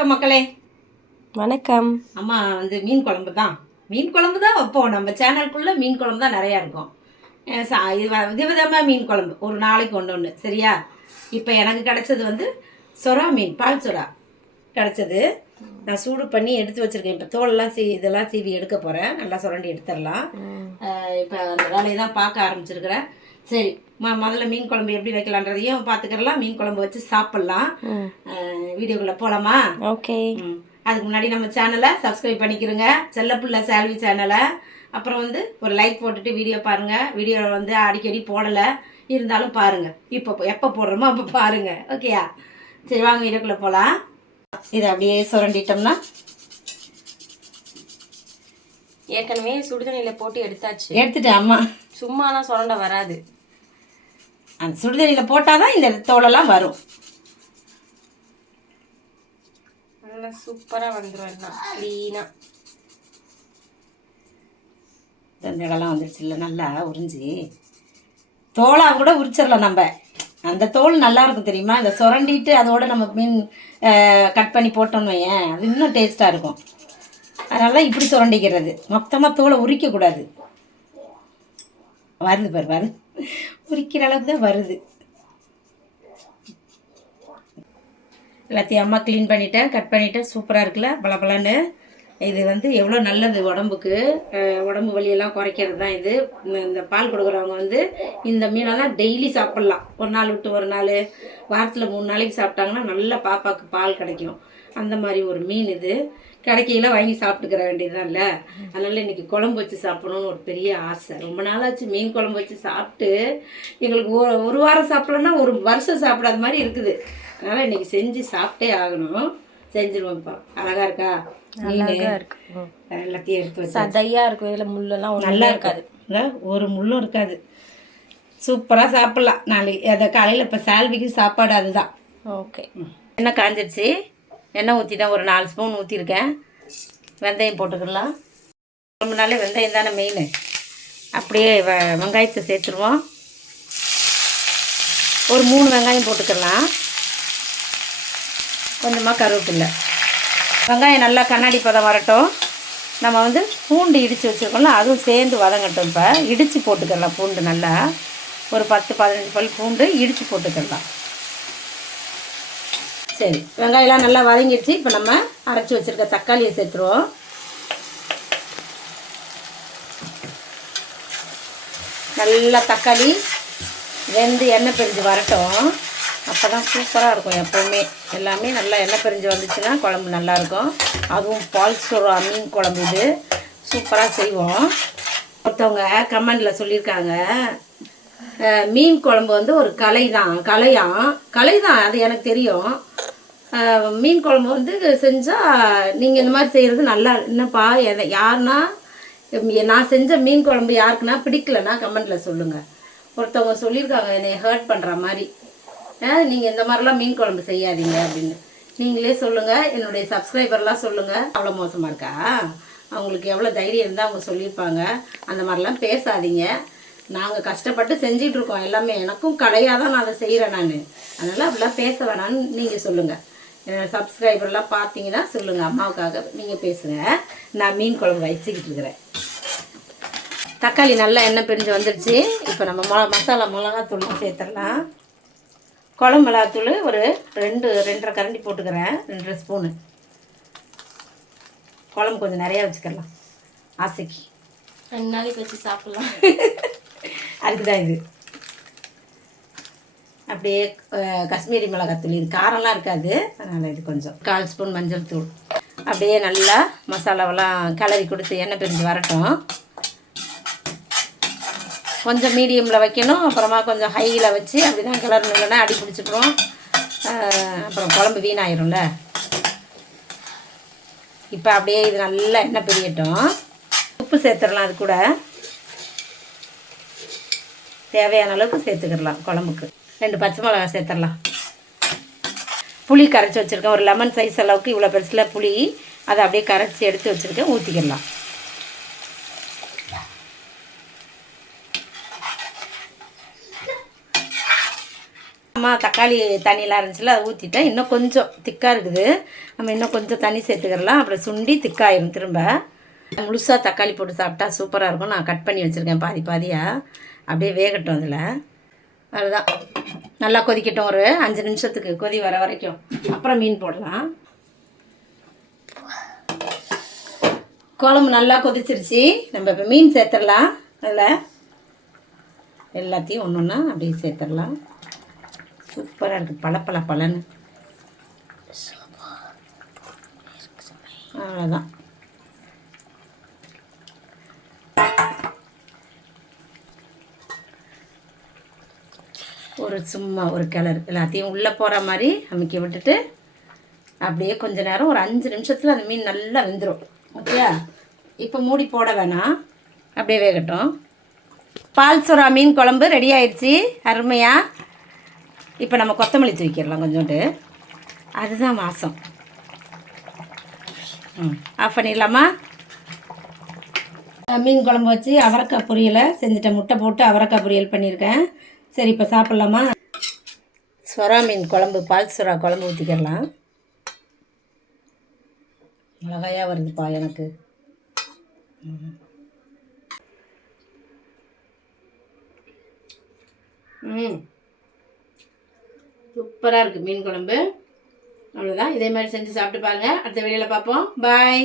வணக்கம் மக்களே. வணக்கம். அம்மா வந்து மீன் குழம்பு தான். மீன் குழம்பு தான் வைப்போம். நம்ம சேனலுக்குள்ளே மீன் குழம்பு தான் நிறையா இருக்கும். இது விதவிதமாக மீன் குழம்பு. ஒரு நாளைக்கு ஒன்று ஒன்று சரியா? இப்போ எனக்கு கிடைச்சது வந்து சொரா மீன் பால் சொரா கிடைச்சது. நான் சூடு பண்ணி எடுத்து வச்சுருக்கேன். இப்போ தோலெல்லாம் சீ இதெல்லாம் சீவி எடுக்க போகிறேன் நல்லா சுரண்டி எடுத்துடலாம். இப்போ அந்த வேலையை தான் பார்க்க ஆரம்பிச்சிருக்கிறேன். சரி முதல்ல மீன் குழம்பு எப்படி வைக்கலான்றதையும் பார்த்துக்கிறலாம் மீன் குழம்பு வச்சு சாப்பிட்லாம். வீடியோக்குள்ளே போகலாமா ஓகே. அதுக்கு முன்னாடி நம்ம சேனலை சப்ஸ்கிரைப் பண்ணிக்கிறோங்க செல்லப்புள்ள சேல்வி சேனலை அப்புறம் வந்து ஒரு லைக் போட்டுட்டு வீடியோ பாருங்க. வீடியோ வந்து அடிக்கடி போடலை. இருந்தாலும் பாருங்க. இப்போ எப்போ போடுறோமோ அப்போ பாருங்க. ஓகேயா சரி வாங்க வீடியோக்குள்ளே போகலாம் இதை அப்படியே சுரண்டிட்டோம்னா? ஏற்கனவே சுடுதண்ணியில் போட்டு எடுத்தாச்சு. எடுத்துட்டேன் அம்மா. சும்மாலாம் சுரண்ட வராது. அந்த சுடுதண்ணியில் போட்டால் தான் இந்த தோலெல்லாம் வரும். நல்லா சூப்பராக வந்துடும் எல்லாம் க்ளீனாக இந்த இடம்லாம் வந்துருச்சு இல்லை நல்லா உறிஞ்சி. தோலாக கூட உரிச்சிடலாம் நம்ம. அந்த தோல் நல்லா இருக்கும் தெரியுமா? இந்த சுரண்டிட்டு அதோட நம்ம மீன் கட் பண்ணி போட்டோம்னு வையேன் அது இன்னும் டேஸ்ட்டாக இருக்கும். அதனால இப்படி சுரண்டிக்கிறது. மொத்தமாக தோலை உரிக்கக்கூடாது வருது பாரு வருது. உரிக்கிற அளவுக்கு தான் வருது. எல்லாத்தையும் அம்மா க்ளீன் பண்ணிட்டேன் கட் பண்ணிட்டேன். சூப்பராக இருக்குல்ல? பளபளன்னு. இது வந்து எவ்வளோ நல்லது உடம்புக்கு. உடம்பு வலியெல்லாம் குறைக்கிறது தான் இது. இந்த- பால் கொடுக்குறவங்க வந்து இந்த மீனெல்லாம் டெய்லி சாப்பிட்லாம். ஒரு நாள் விட்டு ஒரு நாள் வாரத்தில் மூணு நாளைக்கு சாப்பிட்டாங்கன்னா நல்ல பாப்பாவுக்கு பால் கிடைக்கும். அந்த மாதிரி ஒரு மீன் இது. கிடைக்கையில வாங்கி சாப்பிட்டுக்கிற வேண்டியதுதான்ல. அதனால் இன்னைக்கு குழம்பு வச்சு சாப்பிடணும்னு ஒரு பெரிய ஆசை. ரொம்ப நாளாச்சு மீன் குழம்பு வச்சு சாப்பிட்டு எங்களுக்கு ஒரு ஒரு வாரம் சாப்பிட்லன்னா ஒரு வருஷம் சாப்பிடாத மாதிரி இருக்குது. அதனால் இன்னைக்கு செஞ்சு சாப்பிட்டே ஆகணும். செஞ்சிருவோம்ப்பா. அழகா இருக்கா? எல்லாத்தையும் எடுத்து சதையாக இருக்கும் இதில் முள்ளெல்லாம் நல்லா இருக்காது. ஒரு முள்ளும் இருக்காது. சூப்பராக சாப்பிட்லாம். நாளைக்கு அதை காலையில் இப்போ சால்விக்கு சாப்பாடு அதுதான். ஓகே. எண்ணெய் காஞ்சிருச்சு. எண்ணெய் ஊற்றி தான் ஒரு நாலு ஸ்பூன் ஊற்றிருக்கேன் வெந்தயம் போட்டுக்கலாம். நாளே வெந்தயம் தானே மெயின் அப்படியே வ வெங்காயத்தை சேர்த்துருவோம். ஒரு மூணு வெங்காயம் போட்டுக்கலாம். கொஞ்சமாக கருவேப்பில்லை. வெங்காயம் நல்லா கண்ணாடி பதம் வரட்டும். நம்ம வந்து பூண்டு இடித்து வச்சுருக்கோம்ல அதுவும் சேர்ந்து வதங்கட்டும் இப்போ. இடித்து போட்டுக்கலாம் பூண்டு நல்லா. ஒரு பத்து பதினஞ்சு பல் பூண்டு இடித்து போட்டுக்கலாம். சரி வெங்காயம்லாம் நல்லா வதங்கிடுச்சு இப்போ நம்ம அரைச்சி வச்சுருக்க தக்காளியை சேர்த்துருவோம். நல்லா தக்காளி வெந்து எண்ணெய் பிரிஞ்சு வரட்டும். அப்போ தான் சூப்பராக இருக்கும் எப்போவுமே. எல்லாமே நல்லா எண்ணெய் பிரிஞ்சு வந்துச்சுன்னா குழம்பு நல்லாயிருக்கும் அதுவும் பால் சோறா மீன் குழம்பு இது. சூப்பராக செய்வோம். ஒருத்தவங்க கமெண்டில் சொல்லியிருக்காங்க மீன் குழம்பு வந்து ஒரு கலை தான் கலையாம் கலை தான் அது எனக்கு தெரியும். மீன் குழம்பு வந்து செஞ்சால் நீங்கள் இந்த மாதிரி செய்கிறது நல்லா என்னப்பா எதை யாருன்னா நான் செஞ்ச மீன் குழம்பு யாருக்குன்னா பிடிக்கலன்னா கமெண்ட்டில் சொல்லுங்கள் ஒருத்தவங்க சொல்லியிருக்காங்க என்னை ஹர்ட் பண்ணுற மாதிரி. நீங்கள் இந்த மாதிரிலாம் மீன் குழம்பு செய்யாதீங்க அப்படின்னு. நீங்களே சொல்லுங்கள் என்னுடைய சப்ஸ்கிரைபர்லாம் சொல்லுங்கள் அவ்வளோ மோசமாக இருக்கா? அவங்களுக்கு எவ்வளோ தைரியம் இருந்தால் அவங்க சொல்லியிருப்பாங்க. அந்த மாதிரிலாம் பேசாதீங்க. நாங்கள் கஷ்டப்பட்டு செஞ்சிகிட்ருக்கோம் எல்லாமே எனக்கும் கடையாக தான் நான் அதை செய்கிறேன் நான். அதனால் அப்படிலாம் பேச வேணாம்னு நீங்கள் சொல்லுங்கள் சப்ஸ்கிரைபர்லாம் பார்த்தீங்கன்னா சொல்லுங்கள் அம்மாவுக்காக நீங்கள் பேசுங்க. நான் மீன் குழம்பு வச்சுக்கிட்டு இருக்கிறேன். தக்காளி நல்லா எண்ணெய் பிரிஞ்சு வந்துடுச்சு இப்போ நம்ம மொ மசாலா மிளகாத்தூள் சேர்த்துடலாம். குழம்பு மிளகாத்தூள் ஒரு ரெண்டு ரெண்டரை கரண்டி போட்டுக்கிறேன். ரெண்டரை ஸ்பூனு. குழம்பு கொஞ்சம் நிறையா வச்சுக்கலாம். ஆசைக்கு. ரெண்டு நாளைக்கு வச்சு சாப்பிட்லாம். அதுக்கு தான் இது. அப்படியே காஷ்மீரி மிளகாத்தூள். இது காரம்லாம் இருக்காது. அதனால் இது கொஞ்சம். கால் ஸ்பூன் மஞ்சள் தூள். அப்படியே நல்லா மசாலாவெல்லாம் கலரி கொடுத்து எண்ணெய் பிரிஞ்சு வரட்டும். கொஞ்சம் மீடியமில் வைக்கணும். அப்புறமா கொஞ்சம் ஹையில் வச்சு அப்படி தான் கிளறணும். இல்லைன்னா அடி பிடிச்சிடுவோம் அப்புறம் குழம்பு வீணாயிரும்ல. இப்போ அப்படியே இது நல்லா எண்ணெய் பிரியட்டும். உப்பு சேர்த்துடலாம் அது கூட. தேவையான அளவுக்கு சேர்த்துக்கிடலாம் குழம்புக்கு. ரெண்டு பச்சை மிளகா சேர்த்துடலாம். புளி கரைச்சி வச்சுருக்கேன். ஒரு லெமன் சைஸ் அளவுக்கு இவ்வளோ பெருசில் புளி. அதை அப்படியே கரைச்சி எடுத்து வச்சுருக்கேன். ஊற்றிக்கிடலாம் அம்மா தக்காளி தண்ணியெலாம் இருந்துச்சுல அதை ஊற்றிட்டேன் இன்னும் கொஞ்சம் திக்காக இருக்குது. நம்ம இன்னும் கொஞ்சம் தண்ணி சேர்த்துக்கிறலாம். அப்புறம் சுண்டி திக்காயிடும் திரும்ப. முழுசாக தக்காளி போட்டு சாப்பிட்டா சூப்பராக இருக்கும். நான் கட் பண்ணி வச்சுருக்கேன் பாதி பாதியாக அப்படியே வேகட்டும் அதில். அதுதான் நல்லா கொதிக்கட்டும் ஒரு அஞ்சு நிமிஷத்துக்கு கொதி வர வரைக்கும். அப்புறம் மீன் போடலாம். குழம்பு நல்லா கொதிச்சிருச்சு. நம்ம இப்போ மீன் சேர்த்துடலாம். அதில் எல்லாத்தையும் ஒன்று ஒன்றா அப்படியே சேர்த்துடலாம். சூப்பராக இருக்குது பல பல பலன்னு அவ்வளோதான் ஒரு சும்மா ஒரு கிளறு எல்லாத்தையும் உள்ளே போகிற மாதிரி அமைக்க விட்டுட்டு அப்படியே கொஞ்ச நேரம் ஒரு அஞ்சு நிமிஷத்தில் அந்த மீன் நல்லா வெந்துடும் ஓகேயா? இப்போ மூடி போட வேணாம். அப்படியே வேகட்டும். பால் சுறா மீன் குழம்பு ரெடி ஆயிடுச்சு. அருமையாக இப்போ நம்ம கொத்தமல்லி தூக்கிடலாம் கொஞ்சோண்டு. அதுதான் வாசம். ம் ஆஃப் பண்ணிடலாமா? மீன் குழம்பு வச்சு அவரைக்காய் பொரியலை செஞ்சுட்டேன். முட்டை போட்டு அவரைக்காய் பொரியல் பண்ணியிருக்கேன். சரி இப்போ சாப்பிட்லாமா? சுறா மீன் குழம்பு பால் சுறா குழம்பு ஊற்றிக்கிடலாம் மிளகாயாக வருதுப்பா எனக்கு. ம். சூப்பராக இருக்குது மீன் குழம்பு. அவ்வளோதான் இதே மாதிரி செஞ்சு சாப்பிட்டு பாருங்கள் அடுத்த வீடியோவில் பார்ப்போம். பாய்